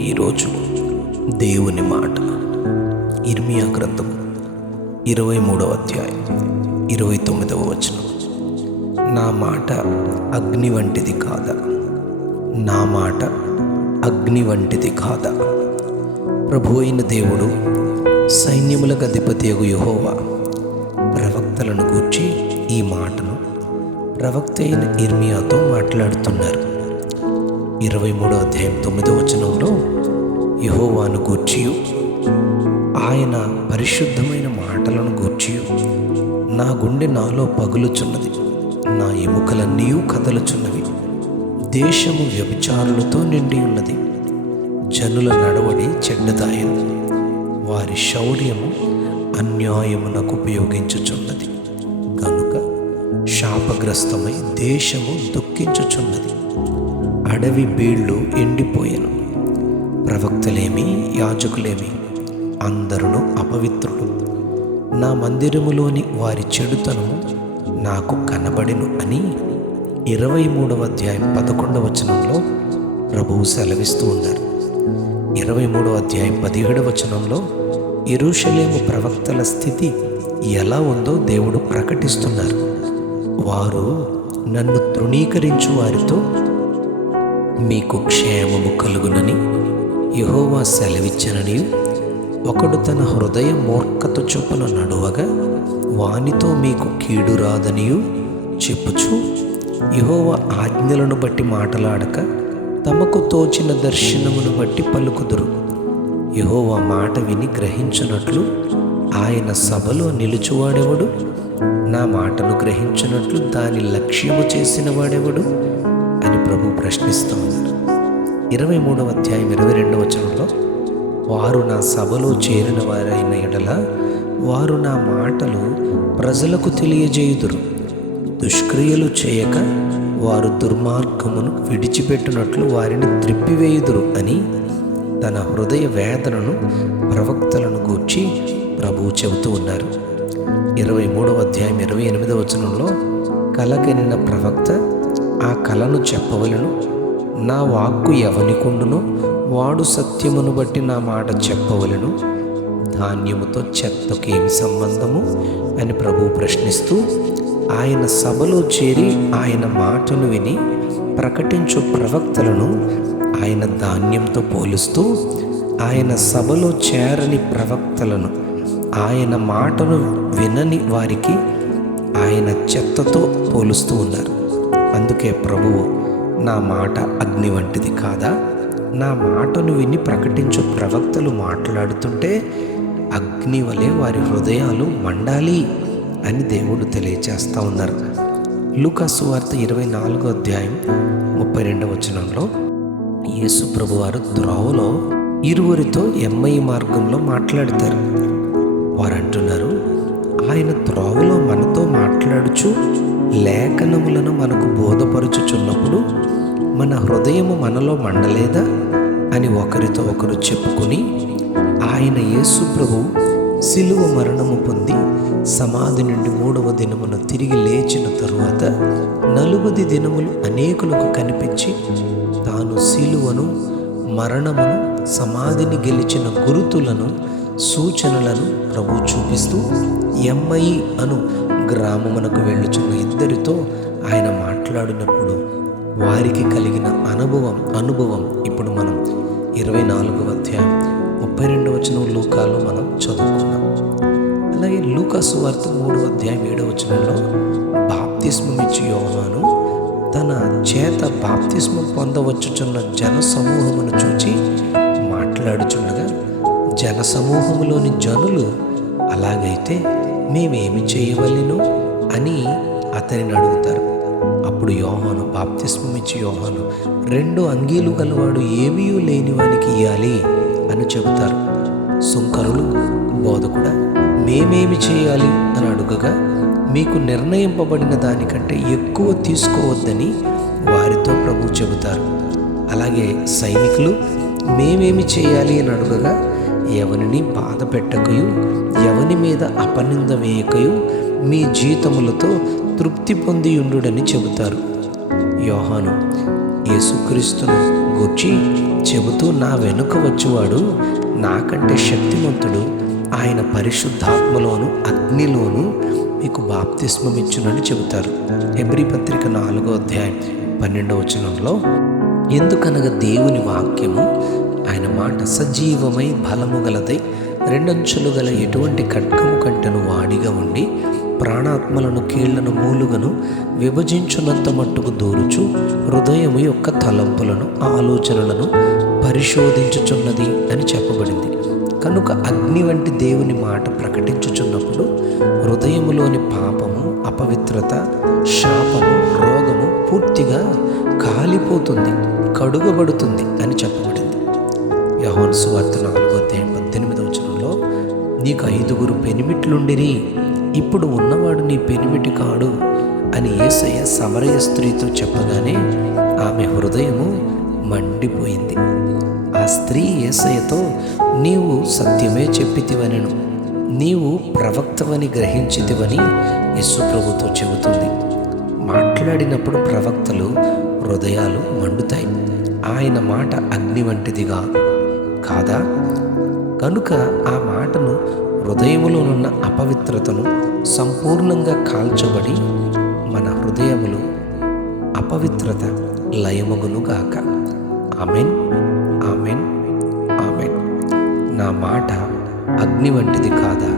ఈరోజు దేవుని మాట ఇర్మియా గ్రంథం 23వ అధ్యాయం 29వ వచనం. నా మాట అగ్ని వంటిది కాదా, నా మాట అగ్ని వంటిది కాదా. ప్రభు అయిన దేవుడు, సైన్యములకు అధిపతియగు యెహోవా ప్రవక్తలను గూర్చి ఈ మాటను ప్రవక్త అయిన ఇర్మియాతో మాట్లాడుతున్నారు. 23వ అధ్యాయం 9వ వచనంలో యెహోవాను గూర్చియు ఆయన పరిశుద్ధమైన మాటలను గూర్చియు నా గుండె నాలో పగులుచున్నది, నా ఎముకలన్నీ కదలుచున్నవి. దేశము వ్యభిచారులతో నిండి ఉన్నది, జనుల నడవడి చెడ్డదాయను, వారి శౌర్యము అన్యాయమునకు ఉపయోగించుచున్నది. గనుక శాపగ్రస్తమై దేశము దుఃఖించుచున్నది, అడవి బీళ్ళు ఎండిపోయెను. ప్రవక్తలేమి యాజకులేమి అందరూ అపవిత్రులు. నా మందిరములోని వారి చెడుతనము నాకు కనబడెను అని 23వ అధ్యాయం 11వ వచనంలో ప్రభువు సెలవిస్తూ ఉన్నారు. 23వ అధ్యాయం 17వ వచనంలో యెరూషలేము ప్రవక్తల స్థితి ఎలా ఉందో దేవుడు ప్రకటిస్తున్నారు. వారు నన్ను తృణీకరించు వారితో మీకు క్షేమము కలుగునని యెహోవా సెలవిచ్చెననియు, ఒకడు తన హృదయ మూర్ఖత చొప్పున నడువగా వానితో మీకు కీడు రాదనియు చెప్పుచు, యెహోవా ఆజ్ఞలను బట్టి మాటలాడక తమకు తోచిన దర్శనమును బట్టి పలుకుదురు. యెహోవా మాట విని గ్రహించునట్లు ఆయన సభలో నిలుచువాడెవడు? నా మాటను గ్రహించునట్లు దాని లక్ష్యము చేసిన వాడెవడు అని ప్రభు ప్రశ్నిస్తూ ఉన్నారు. 23వ అధ్యాయం 22వ వచనంలో వారు నా సభలో చేరిన వారైన ఎడల వారు నా మాటలు ప్రజలకు తెలియజేయుదురు. దుష్క్రియలు చేయక వారు దుర్మార్గమును విడిచిపెట్టినట్లు వారిని త్రిప్పివేయుదురు అని తన హృదయ వేదనను ప్రవక్తలను గూర్చి ప్రభువు చెబుతూ ఉన్నారు. 23వ అధ్యాయం 28వ వచనంలో కలగనిన ప్రవక్త ఆ కలను చెప్పవలెను. నా వాక్కు ఎవనికుండునో వాడు సత్యమును బట్టి నా మాట చెప్పవలెను. ధాన్యముతో చెత్తకు ఏమి సంబంధము అని ప్రభువు ప్రశ్నిస్తూ, ఆయన సభలో చేరి ఆయన మాటను విని ప్రకటించు ప్రవక్తలను ఆయన ధాన్యంతో పోలుస్తూ, ఆయన సభలో చేరని ప్రవక్తలను, ఆయన మాటను వినని వారికి ఆయన చెత్తతో పోలుస్తూ ఉన్నారు. అందుకే ప్రభువు, నా మాట అగ్ని వంటిది కాదా, నా మాటను విని ప్రకటించు ప్రవక్తలు మాట్లాడుతుంటే అగ్ని వలె వారి హృదయాలు మండాలి అని దేవుడు తెలియచేస్తూ ఉన్నారు. లూకా సువార్త 24వ అధ్యాయం 32వ వచనంలో యేసు ప్రభువారు త్రోవలో ఇరువురితో ఎమ్మయి మార్గంలో మాట్లాడతారు. వారు అంటున్నారు, ఆయన త్రోవలో మనతో మాట్లాడుచు లేఖనములను మనకు బోధపరుచుచున్నప్పుడు మన హృదయము మనలో మండలేదా అని ఒకరితో ఒకరు చెప్పుకొని, ఆయన యేసు ప్రభు సిలువ మరణము పొంది సమాధి నుండి 3వ దినమున తిరిగి లేచిన తరువాత 40 దినములు అనేకులకు కనిపించి తాను సిలువను, మరణమును, సమాధిని గెలిచిన గురుతులను, సూచనలను ప్రభు చూపిస్తూ ఎమ్మయి అను గ్రామమునకు వెళ్ళుచున్న ఇద్దరితో ఆయన మాట్లాడినప్పుడు వారికి కలిగిన అనుభవం ఇప్పుడు మనం 24వ అధ్యాయం 32వ వచనం లూకాలో మనం చదువుకున్నాం. అలాగే లూకా సువార్త 3వ అధ్యాయం 7వ వచనంలో బాప్తిస్మం ఇచ్చి యోహాను తన చేత బాప్తిస్మం పొందవచ్చుచున్న జన సమూహమును చూచి మాట్లాడుచుండగా జన సమూహములోని జనులు, అలాగైతే మేమేమి చేయవలెను అని అతనిని అడుగుతారు. అప్పుడు యోహాను, బాప్తిస్మం ఇచ్చి యోహాను, 2 అంగీలు గలవాడు ఏమీ లేని వానికి ఇయ్యాలి అని చెబుతారు. సుంకరులు, బోధకుడా మేమేమి చేయాలి అని అడుగగా, మీకు నిర్ణయింపబడిన దానికంటే ఎక్కువ తీసుకోవద్దని వారితో ప్రభు చెబుతారు. అలాగే సైనికులు మేమేమి చేయాలి అని అడుగగా, ఎవరిని బాధ పెట్టకయు ఎవని మీద అపనింద వేయకయు మీ జీతములతో తృప్తి పొంది ఉండుడని చెబుతారు. యోహాను యేసుక్రీస్తును గూర్చి చెబుతూ, నా వెనుక వచ్చేవాడు నాకంటే శక్తిమంతుడు, ఆయన పరిశుద్ధాత్మలోను అగ్నిలోను మీకు బాప్తిస్మమిచ్చునని చెబుతారు. హెబ్రీ పత్రిక 4వ అధ్యాయం 12వ వచనంలో, ఎందుకనగా దేవుని వాక్యము ఆయన మాట సజీవమై బలము గలదై రెండంచులు గల ఎటువంటి ఖడ్గము కంటెను వాడిగా ఉండి ప్రాణాత్మలను కీళ్లను మూలుగను విభజించున్నంత మట్టుకు దూరుచు హృదయము యొక్క తలంపులను ఆలోచనలను పరిశోధించుచున్నది అని చెప్పబడింది. కనుక అగ్ని వంటి దేవుని మాట ప్రకటించుచున్నప్పుడు హృదయములోని పాపము, అపవిత్రత, శాపము, రోగము పూర్తిగా కాలిపోతుంది, కడుగబడుతుంది అని చెప్పబడింది. యోహాను సువార్త 4వ అధ్యాయం 18వ వచనంలో, నీకు 5 పెనిమిట్లుండిరి, ఇప్పుడు ఉన్నవాడు నీ పెనిమిటి కాడు అని యేసయ్య సమరయ స్త్రీతో చెప్పగానే ఆమె హృదయము మండిపోయింది. ఆ స్త్రీ యేసయ్యతో, నీవు సత్యమే చెప్పితివనెను, నీవు ప్రవక్తవని గ్రహించితివని యేసు ప్రభుతో చెబుతుంది. మాట్లాడినప్పుడు ప్రవక్తలు హృదయాలు మండుతాయి. ఆయన మాట అగ్ని వంటిదిగా కాదా? కనుక ఆ మాటను హృదయములోనున్న అపవిత్రతను సంపూర్ణంగా కాల్చబడి మన హృదయములు అపవిత్రత లయమగునుగాక. Amen, amen, amen. నా మాట అగ్ని వంటిది కాదా?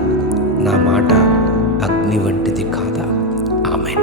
నా మాట అగ్ని వంటిది కాదా? ఆమెన్.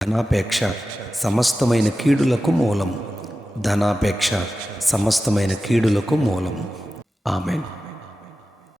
ధనాపేక్ష సమస్తమైన కీడులకు మూలము. ధనాపేక్ష సమస్తమైన కీడులకు మూలము. ఆమెన్.